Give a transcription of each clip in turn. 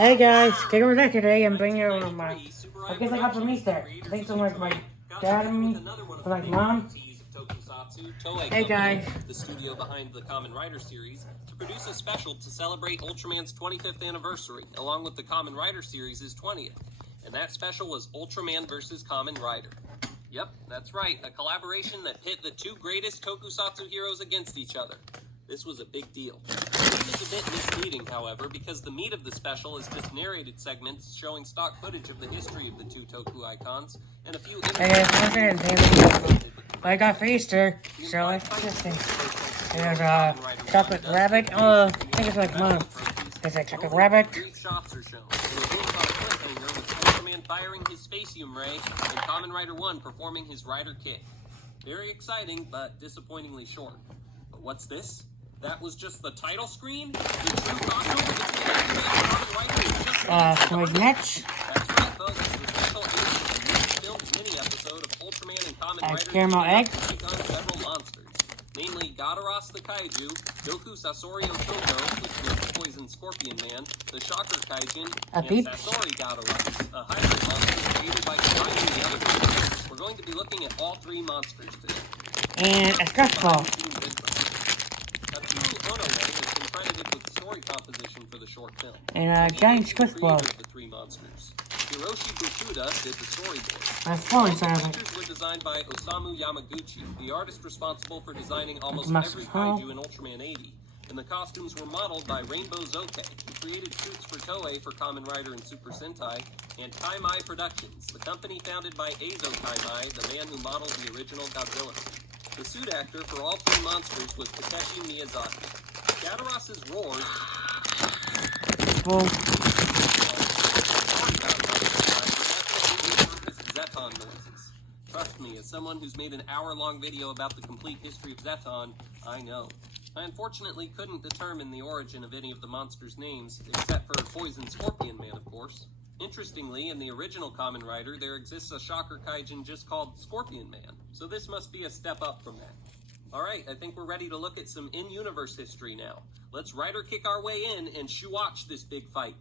Hey guys, Risso Audette today. I'm bringing you my, I guess I got from Easter. I think from like my dad and me, from like mom. Hey guys. The studio behind the Kamen Rider series to produce a special to celebrate Ultraman's 25th anniversary, along with the Kamen Rider series' 20th. And that special was Ultraman vs. Kamen Rider. Yep, that's right, a collaboration that pit the two greatest tokusatsu heroes against each other. This was a big deal. It is a bit misleading, however, because the meat of the special is just narrated segments showing stock footage of the history of the two Toku icons and a few Hey guys, what I got for Easter, so it's this thing. There's a chocolate rabbit. Oh, I think it's like mom. There's a chocolate rabbit. Brief shots are shown. It ends on a cliffhanger with Ultraman firing his Spacium Ray and Kamen Rider 1 performing his Rider Kick. Very exciting, but disappointingly short. But what's this? That was just the title screen? The true crossover between Ultraman and Kamen Rider is just Coordinates. That's right, folks. The special is a filmed mini-episode of Ultraman and Kamen Rider caramel egg. take on several monsters. Namely, Gadaras the Kaiju, Doku Sasorio Shoko, which was Poison Scorpion Man, the Shocker Kaijin, and Sasori Gadaras, a hybrid monster created by combining the other two. We're going to be looking at all three monsters today. And a stress ball. Has been credited with story composition for the short film. And a giant squish ball. The three monsters. Hiroshi Bukuda did the storyboard. That's falling The silent. monsters were designed by Osamu Yamaguchi, the artist responsible for designing almost every kaiju in Ultraman 80. And the costumes were modeled by Rainbow Zoke, who created suits for Toei for Kamen Rider and Super Sentai, and Kaimai Productions, the company founded by Eizo Kaimai, the man who modeled the original Godzilla. The suit actor for all three monsters was Takeshi Miyazaki. Gadaras's roars Zeton noises. Trust me, as someone who's made an hour-long video about the complete history of Zeton, I know. I unfortunately couldn't determine the origin of any of the monsters' names, except for Poison Scorpion Man, of course. Interestingly, in the original Kamen Rider, there exists a Shocker Kaijin just called Scorpion Man, so this must be a step up from that. Alright, I think we're ready to look at some in-universe history now. Let's Rider kick our way in and watch this big fight.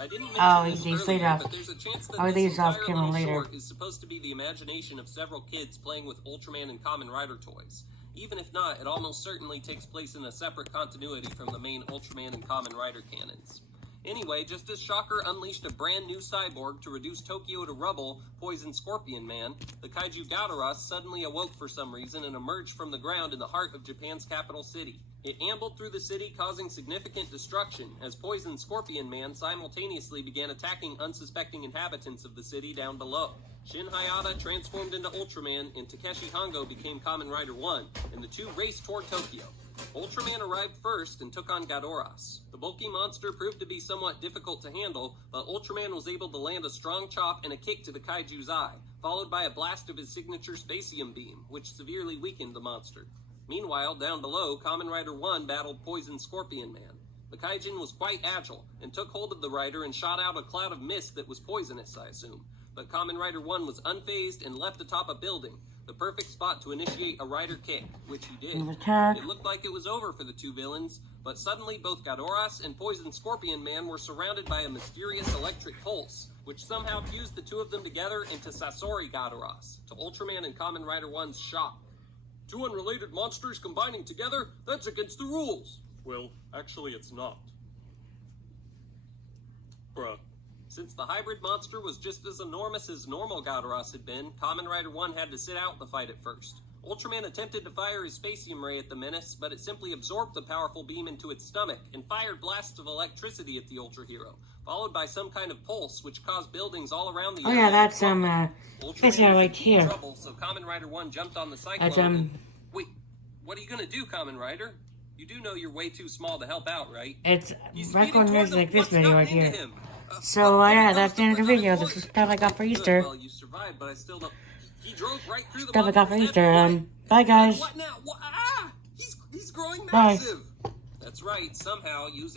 I didn't mention this earlier, but there's a chance that this entire little short is supposed to be the imagination of several kids playing with Ultraman and Kamen Rider toys. Even if not, it almost certainly takes place in a separate continuity from the main Ultraman and Kamen Rider canons. Anyway, just as Shocker unleashed a brand new cyborg to reduce Tokyo to rubble, Poison Scorpion Man, the kaiju Gadaras suddenly awoke for some reason and emerged from the ground in the heart of Japan's capital city. It ambled through the city, causing significant destruction, as Poison Scorpion Man simultaneously began attacking unsuspecting inhabitants of the city down below. Shin Hayata transformed into Ultraman, and Takeshi Hongo became Kamen Rider 1, and the two raced toward Tokyo. Ultraman arrived first and took on Gadaras. The bulky monster proved to be somewhat difficult to handle, but Ultraman was able to land a strong chop and a kick to the kaiju's eye, followed by a blast of his signature Spacium Beam, which severely weakened the monster. Meanwhile, down below, Kamen Rider 1 battled Poison Scorpion Man. The kaijin was quite agile, and took hold of the rider and shot out a cloud of mist that was poisonous, I assume. But Kamen Rider 1 was unfazed and leapt atop a building, the perfect spot to initiate a Rider Kick, which he did. It looked like it was over for the two villains, but suddenly both Gadaras and Poison Scorpion Man were surrounded by a mysterious electric pulse, which somehow fused the two of them together into Sasori Gadaras, to Ultraman and Kamen Rider 1's shock. Two unrelated monsters combining together? That's against the rules! Well, actually it's not. Bruh. Since the hybrid monster was just as enormous as normal Gadaras had been, Kamen Rider 1 had to sit out the fight at first. Ultraman attempted to fire his Spacium Ray at the menace, but it simply absorbed the powerful beam into its stomach and fired blasts of electricity at the Ultra Hero, followed by some kind of pulse which caused buildings all around the area. Oh yeah, that's Ultraman right here. Trouble, so Kamen Rider 1 jumped on the cyclone. Wait, what are you gonna do, Kamen Rider? You do know you're way too small to help out, right? It's background music like this video right here. So, yeah, that's the end of the video. This is stuff I got for Easter. Well, you survived, but I still don't. He drove right through the Stuff I got for Easter. Bye, guys. What now? He's growing Bye. massive. That's right. Somehow, using